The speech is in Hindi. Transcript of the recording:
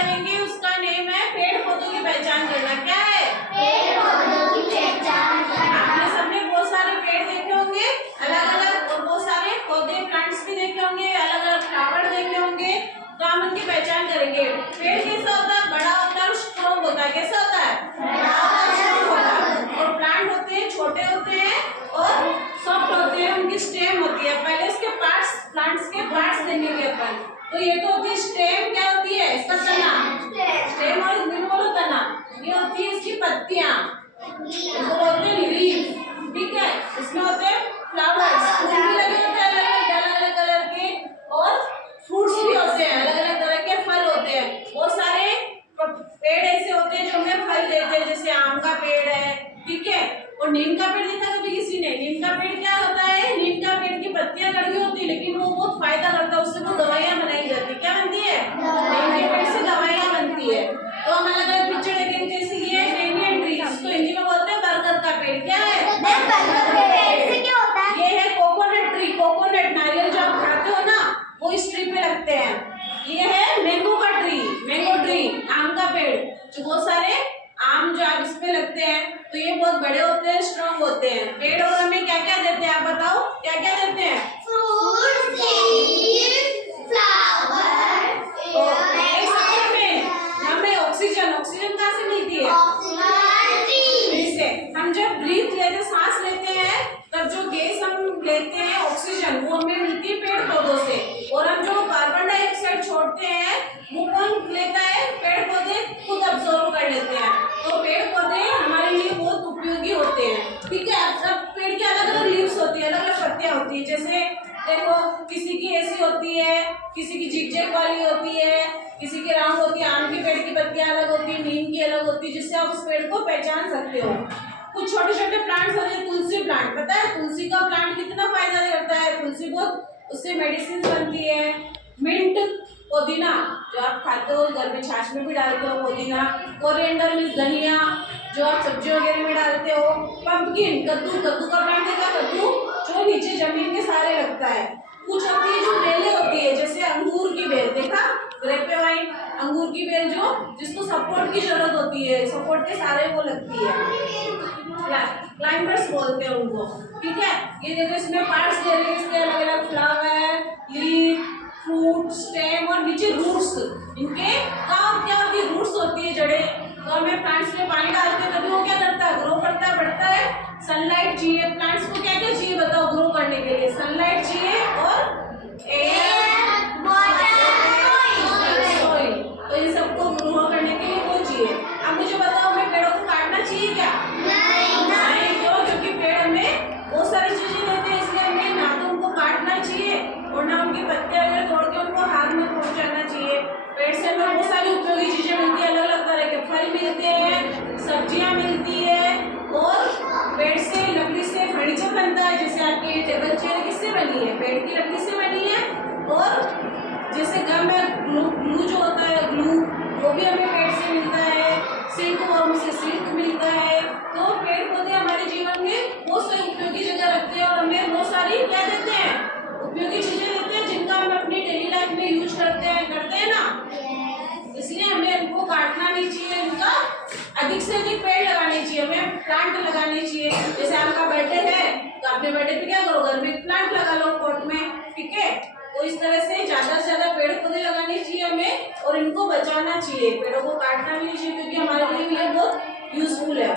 करेंगे उसका नेम है पेड़ पौधों की पहचान करना। क्या है? पेड़ पौधों की पहचान करना। आपने सबने बहुत सारे पेड़ देखे होंगे अलग अलग, और बहुत सारे पौधे प्लांट्स भी देखे होंगे, अलग अलग फ्लावर देखे होंगे। तो हम उनकी पहचान करेंगे। पेड़ कैसा होता है? बड़ा होता है और स्ट्रॉन्ग होता है। कैसा होता है? बड़ा होता है, स्ट्रॉन्ग होता है। और प्लांट होते हैं, छोटे होते हैं और सॉफ्ट होते हैं, उनकी स्टेम होती है। पहले इसके पार्ट्स, प्लांट्स के पार्ट्स देखेंगे अपन। तो ये तो होती है स्टेम। क्या होती है? इसका तना। स्टेम और हिंदी में बोलो तना। ये होती है इसकी पत्तियां, इसको बोलते हैं लीफ। ठीक है, इसमें होते हैं फ्लावर्स, फूल भी लगे होते हैं अलग अलग कलर के, और फ्रूट्स भी होते हैं, अलग अलग तरह के फल होते हैं। बहुत सारे पेड़ ऐसे होते हैं जो हमें फल देते हैं, जैसे आम का पेड़ है। ठीक है, और नीम का पेड़ देखा कभी किसी ने? नीम का पेड़ क्या होता है? नीम का पेड़ की पत्तियां कड़वी होती है, लेकिन वो बहुत फायदा करता है, उससे वो दवाइयां बनाई जाती है। क्या बनती है? नीम के पेड़ से दवाइयां बनती है। तो हम अलग अलग पिक्चर देखेंगे, जैसे ये बेनियन ट्री, इसको हिंदी में बोलते हैं बरगद का पेड़। क्या है? ये है कोकोनट ट्री। कोकोनट, नारियल जो आप खाते हो ना, वो इस ट्री पे लगते हैं। ये है मैंगो का ट्री, मैंगो ट्री, आम का पेड़, जो बहुत सारे आम जो आप इस पे लगते हैं। तो ये बहुत बड़े होते हैं, स्ट्रॉन्ग होते हैं। पेड़ और हमें क्या क्या देते हैं? आप बताओ, क्या क्या देते हैं? फ्रूट, सीड्स, फ्लावर, एक सबसे मेन, हमें ऑक्सीजन। ऑक्सीजन कहाँ से मिलती है? से। हम जब ब्रीथ लेते, सांस लेते हैं, तब जो गैस हम लेते हैं ऑक्सीजन, वो हमें मिलती है पेड़ पौधों से। और हम जो कार्बन डाइऑक्साइड छोड़ते हैं, वो कौन लेता है? पेड़ पौधे खुद अब्सॉर्ब कर लेते हैं। तो पेड़ पौधे हमारे लिए बहुत उपयोगी होते हैं। ठीक है, अब पेड़ की अलग अलग लीव्स होती है, अलग अलग पत्तियां होती है। जैसे देखो, किसी की ऐसी होती है, किसी की जिगजैग वाली होती है, किसी की राउंड होती है। आम के पेड़ की पत्तियां अलग होती है, नीम की अलग होती है, जिससे आप उस पेड़ को पहचान सकते हो। कुछ छोटे छोटे प्लांट्स होते हैं, तुलसी प्लांट। पता है तुलसी का प्लांट कितना फायदा करता है? तुलसी बहुत, उससे मेडिसिन बनती है। मिंट, पुदीना जो आप खाते हो, घर में छाछ में भी डालते हो पुदीना। कोरिएंडर मीन्स धनिया, जो आप सब्जी वगैरह में डालते हो। पंपकिन, कद्दू, कद्दू का प्लांट देखा? कद्दू जो नीचे जमीन के सहारे लगता है। कुछ होती है जो बेलें होती है, जैसे अंगूर की बेल देखा? ग्रेपेवाइन, अंगूर की बेल जो, जिसको सपोर्ट की जरूरत होती है, सपोर्ट के सहारे वो लगती है। क्लाइंबर्स बोलते हैं उनको। ठीक है, ये देखो इसमें पार्ट्स दे रहे हैं, इसके अलग अलग फ्लावर, लीफ, फ्रूट, स्टेम और नीचे रूट्स। इनके क्या होती है? रूट्स होती है, जड़ें। तो हमें प्लांट्स में पानी डालते हैं, तभी वो क्या करता है? ग्रो करता है, बढ़ता है। सनलाइट चाहिए प्लांट्स को। क्या क्या चाहिए बताओ ग्रो करने के लिए? सनलाइट चाहिए और एयर, सॉइल। तो इन सबको ग्रो करने के लिए वो चाहिए। अब मुझे बताओ, हमें पेड़ों को काटना चाहिए क्या? नहीं। क्यों? क्योंकि पेड़ हमें बहुत सारी चीजें देते हैं, इसलिए हमें ना तो उनको काटना चाहिए और ना उनकी पत्तियां वगैरह तोड़ के उनको हाथ में पहुंचाना चाहिए। पेड़ से हमें बहुत सारी उपयोगी चीजें मिलती है, अलग अलग तरह के फल मिलते हैं, सब्जियां मिलती है, और पेड़ से, लकड़ी से फर्नीचर बनता है। जैसे आपकी टेबल चेयर किससे बनी है? पेड़ की लकड़ी से बनी है। और जैसे घर में ग्लू जो होता है, ग्लू, वो भी हमें पेड़ से मिलता है। सिल्क वर्म से सिल्क मिलता है। तो पेड़ पौधे हमारे जीवन में बहुत सारी उपयोगी जगह रखते हैं, और हमें बहुत सारी क्या देते हैं? उपयोगी चीजें देते हैं, जिनका हम अपनी डेली लाइफ में यूज करते हैं ना। इसलिए हमें इनको काटना नहीं चाहिए, इनका अधिक से अधिक पेड़ लगाने चाहिए, हमें प्लांट लगाने चाहिए। जैसे आपका बर्थडे है, तो अपने बर्थडे पे क्या करो? घर में प्लांट लगा लो पॉट में। ठीक है, तो इस तरह से ज्यादा से ज्यादा पेड़ पौधे लगाने चाहिए हमें, और इनको बचाना चाहिए। पेड़ों को काटना भी नहीं चाहिए, क्योंकि हमारे लिए ये बहुत यूजफुल है।